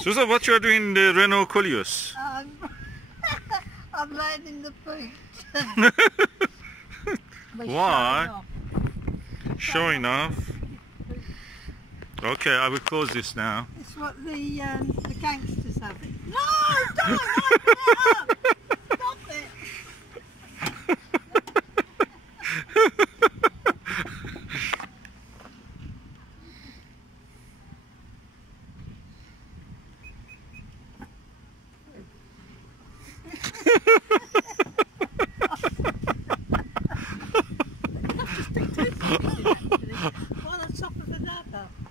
Susan, what you are doing in the Renault Koleos? I'm laying in the boot. Why? Showing off. Okay, I will close this now. It's what the gangsters have it. No, don't open it up! Stop it!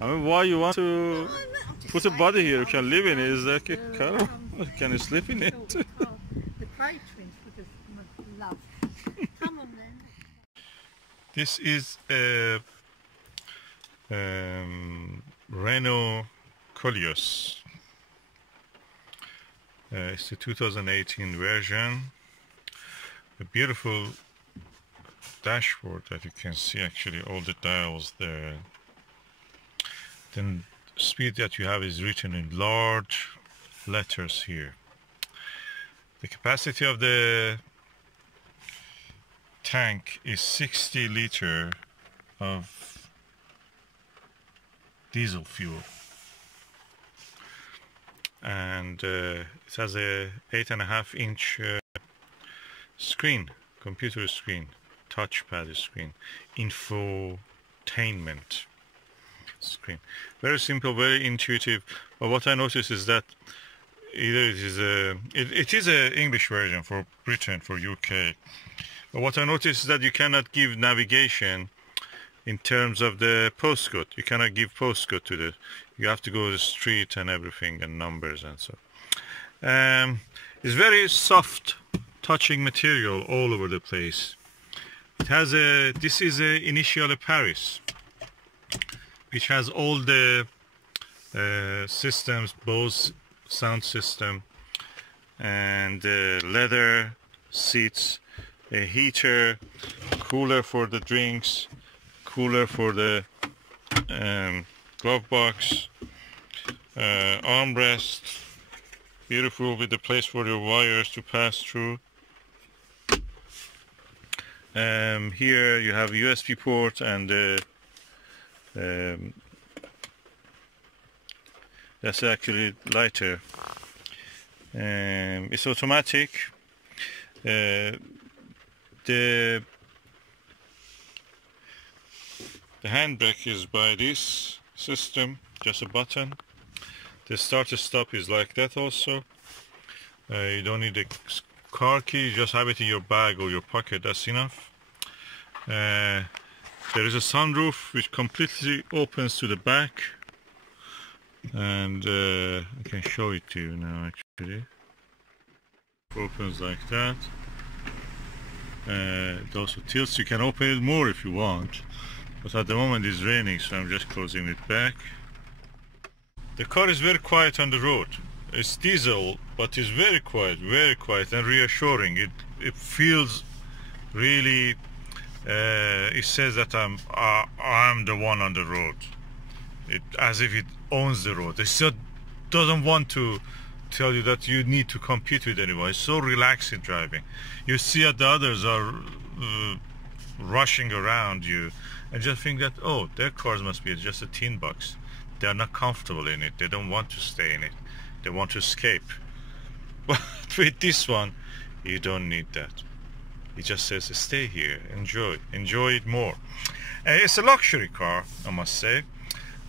I mean, why you want to put a body here? You can live in it. Is that a car? Can you sleep in it? The Cray twins would have loved. Come on then. This is a Renault Koleos. It's the 2018 version. A beautiful dashboard that you can see, actually all the dials there. Then the speed that you have is written in large letters here. The capacity of the tank is 60 liter of diesel fuel, and it has a 8.5 inch screen, computer screen, touchpad screen, infotainment screen. Very simple, very intuitive. But what I noticed is that either it is a English version for Britain, for UK. But what I noticed is that you cannot give navigation in terms of the postcode. You cannot give postcode to the. You have to go to the street and everything and numbers and so. It's very soft, touching material all over the place. It has a. This is a Initial Paris, which has all the systems, Bose sound system, and leather seats, a heater, cooler for the drinks, cooler for the glove box, armrest, beautiful with the place for your wires to pass through. Here you have a USB port and that's actually lighter. It's automatic. The handbrake is by this system, just a button. The start and stop is like that also. You don't need a car key, just have it in your bag or your pocket, that's enough. There is a sunroof which completely opens to the back, and I can show it to you now actually. Opens like that. It also tilts, you can open it more if you want, but at the moment it's raining, so I'm just closing it back. The car is very quiet on the road. It's diesel, but it's very quiet and reassuring. It feels really, it says that I'm the one on the road. As if it owns the road. It just doesn't want to tell you that you need to compete with anyone. It's so relaxed in driving. You see that the others are rushing around you and just think that, oh, their cars must be just a tin box. They are not comfortable in it. They don't want to stay in it. They want to escape. But with this one, you don't need that. It just says, stay here, enjoy it more. It's a luxury car, I must say.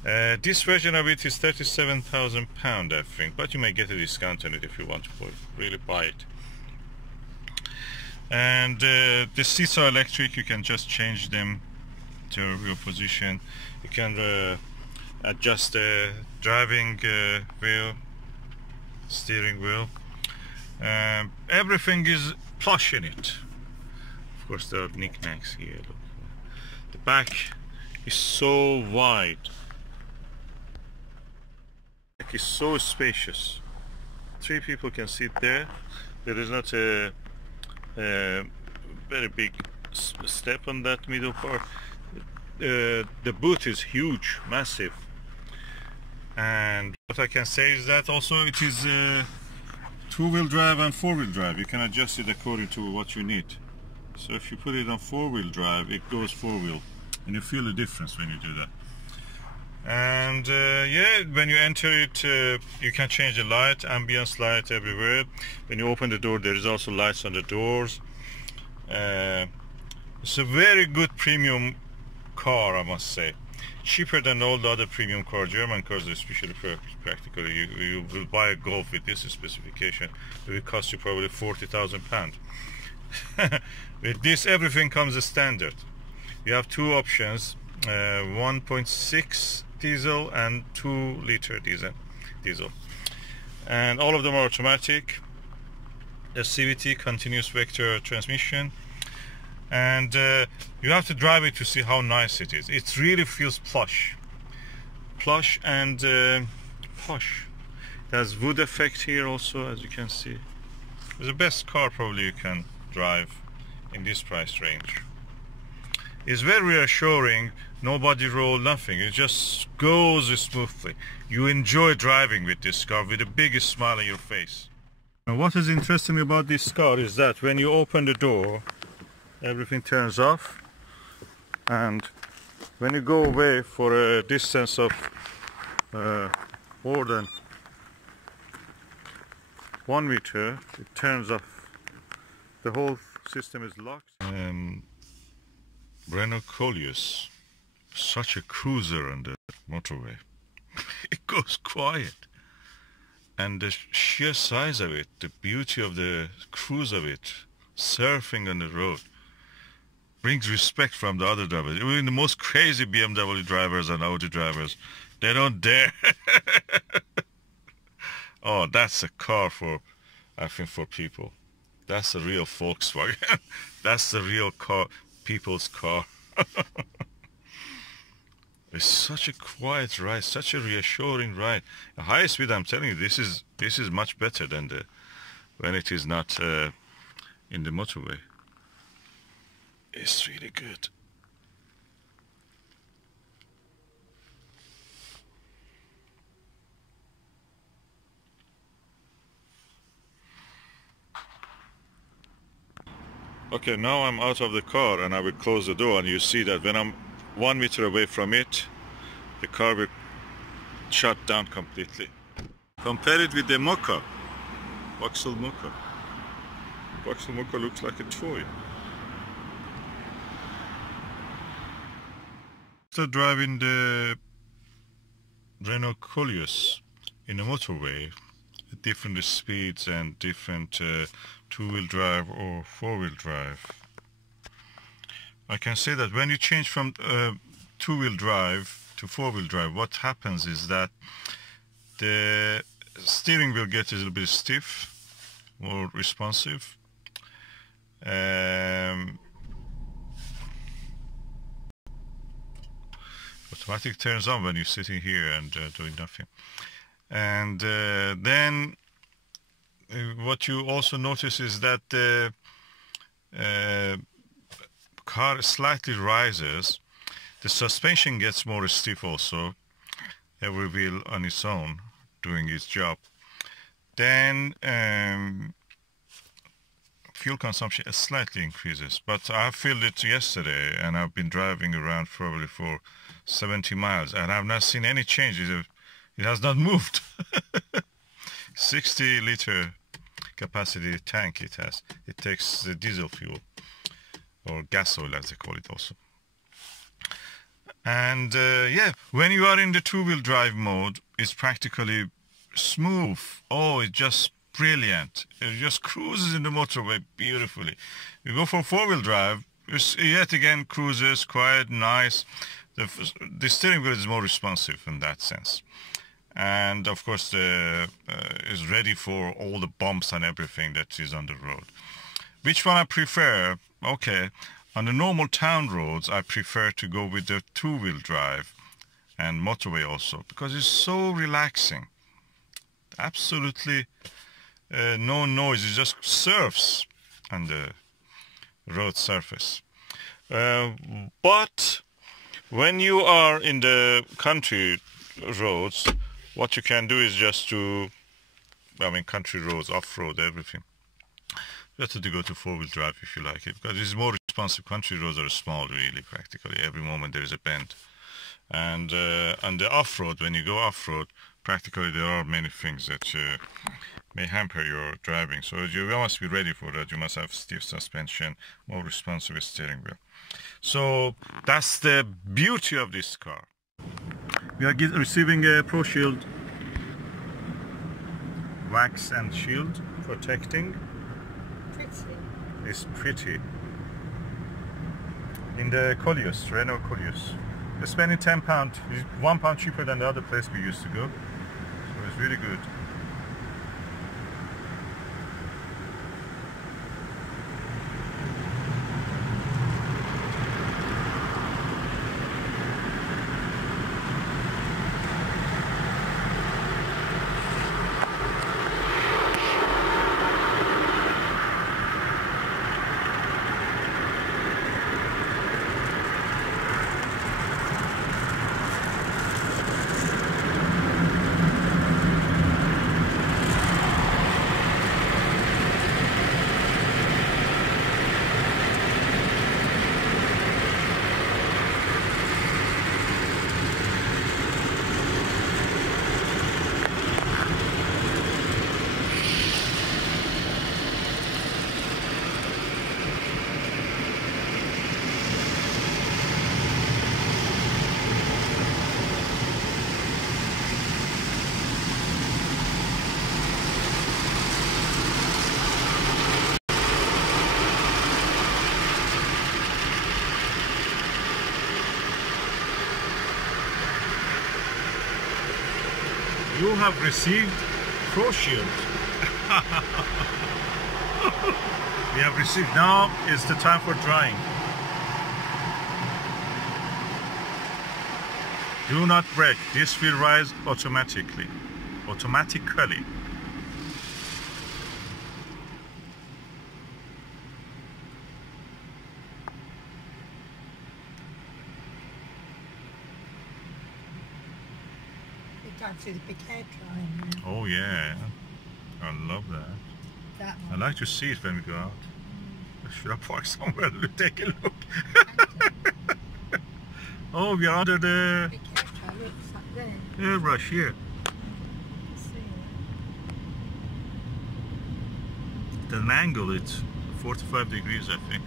This version of it is £37,000, I think, but you may get a discount on it if you want to really buy it. And the seats are electric. You can just change them to your position. You can adjust the driving wheel, steering wheel. Everything is plush in it. Of course, there are knickknacks here. Look. The back is so wide. It's so spacious. 3 people can sit there. There is not a very big step on that middle part. The boot is huge, massive, and What I can say is that also it is two-wheel drive and four-wheel drive. You can adjust it according to what you need. So if you put it on four-wheel drive, it goes four-wheel, and you feel the difference when you do that. And yeah, when you enter it, you can change the light, ambience light everywhere. When you open the door, there is also lights on the doors. It's a very good premium car, I must say. Cheaper than all the other premium cars, German cars especially. Practically, you will buy a Golf with this specification, it will cost you probably £40,000. With this, everything comes as standard. You have two options, 1.6 diesel and 2 liter diesel, and all of them are automatic. The CVT, continuous vector transmission, and you have to drive it to see how nice it is. It really feels plush and posh. It has wood effect here also, as you can see. It's the best car probably you can drive in this price range. It's very reassuring, no body roll, nothing. It just goes smoothly. You enjoy driving with this car with the biggest smile on your face. Now, what is interesting about this car is that when you open the door, everything turns off, and when you go away for a distance of more than 1 meter, it turns off. The whole system is locked. Renault Koleos, such a cruiser on the motorway. It goes quiet, and the sheer size of it, the beauty of the cruise of it, surfing on the road, brings respect from the other drivers. Even the most crazy BMW drivers and Audi drivers, they don't dare. Oh, that's a car for, I think, for people. That's a real Volkswagen. That's the real car, people's car. It's such a quiet ride, such a reassuring ride. The high speed, I'm telling you, this is much better than when it is not in the motorway. It's really good. Okay, now I'm out of the car and I will close the door, and you see that when I'm 1 meter away from it, the car will shut down completely. Compare it with the Mocha, Vauxhall Mocha. Vauxhall Mocha looks like a toy. After driving the Renault Koleos in a motorway at different speeds and different two-wheel drive or four-wheel drive, I can say that when you change from two-wheel drive to four-wheel drive, what happens is that the steering wheel gets a little bit stiff, more responsive. Automatic turns on when you're sitting here and doing nothing. And then what you also notice is that the car slightly rises. The suspension gets more stiff also, every wheel on its own doing its job. Then fuel consumption slightly increases, but I felt it yesterday and I've been driving around probably for 70 miles and I've not seen any changes. It has not moved. 60 liter capacity tank it has. It takes the diesel fuel, or gas oil as they call it also. And yeah, when you are in the two-wheel drive mode, it's practically smooth. Oh, it's just brilliant. It just cruises in the motorway beautifully. You go for four-wheel drive, it's yet again cruises, quiet, nice. The steering wheel is more responsive in that sense. And of course is ready for all the bumps and everything that is on the road. Which one I prefer? Okay, on the normal town roads I prefer to go with the two-wheel drive and motorway also, because it's so relaxing. Absolutely no noise, it just surfs on the road surface. But when you are in the country roads, what you can do is just to, I mean, country roads, off-road, everything. Better to go to four-wheel drive if you like it, because it's more responsive. Country roads are small, really, practically. Every moment there is a bend. And on the off-road, when you go off-road, practically there are many things that may hamper your driving. So you must be ready for that. You must have stiff suspension, more responsive steering wheel. So that's the beauty of this car. We are receiving a Pro Shield wax and shield protecting. Pretty. It's pretty. In the Koleos, Renault Koleos. We're spending £10. It's £1 cheaper than the other place we used to go. So it's really good. You have received Pro Shield. We have received. Now is the time for drying. Do not brake. This will rise automatically. Automatically. You can't see the big hair drying. Oh yeah, I love that. That I one. like to see it when we go out. Should I park somewhere to take a look? Oh, we are under the Big hair dry, look, it's up there. airbrush here. See it? The angle, it's 45 degrees, I think.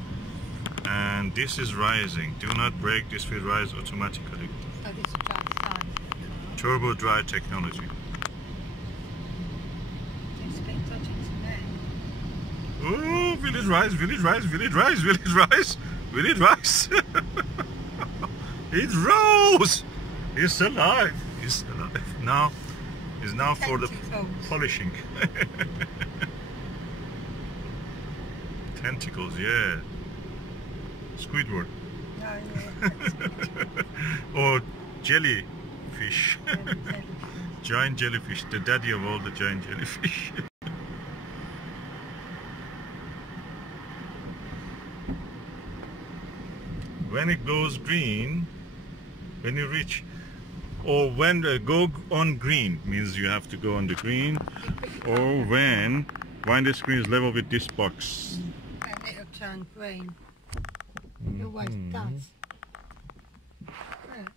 And this is rising. Do not brake, this will rise automatically. So this is dry side of the car. Turbo dry technology. Don't spend touching to there. Oh, will it rise? Will it rise? Will it rise? Will it rise? Will it rise? It rose! It's alive. It's alive. Now, it's now for the Tentacles. polishing. Tentacles, yeah. Squidward. No, yeah. Or jellyfish. Jellyfish. Giant jellyfish, the daddy of all the giant jellyfish. When it goes green, when you reach, or when go on green means you have to go on the green, or when the screen is level with this box. And it'll turn green. It always does. Look.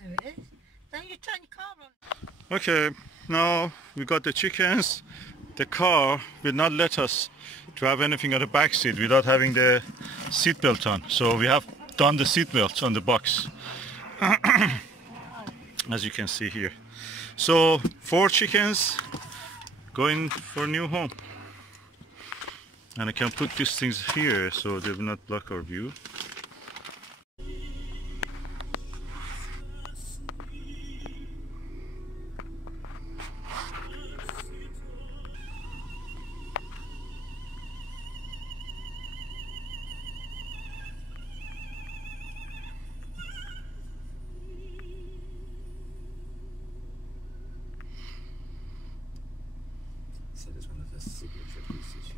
There it is. Then you turn your car on. Okay, now we got the chickens. The car will not let us to have anything on the back seat without having the seat belt on. So we have done the seat belts on the box, as you can see here. So 4 chickens going for a new home. And I can put these things here so they will not block our view. So there's one of the signature pieces.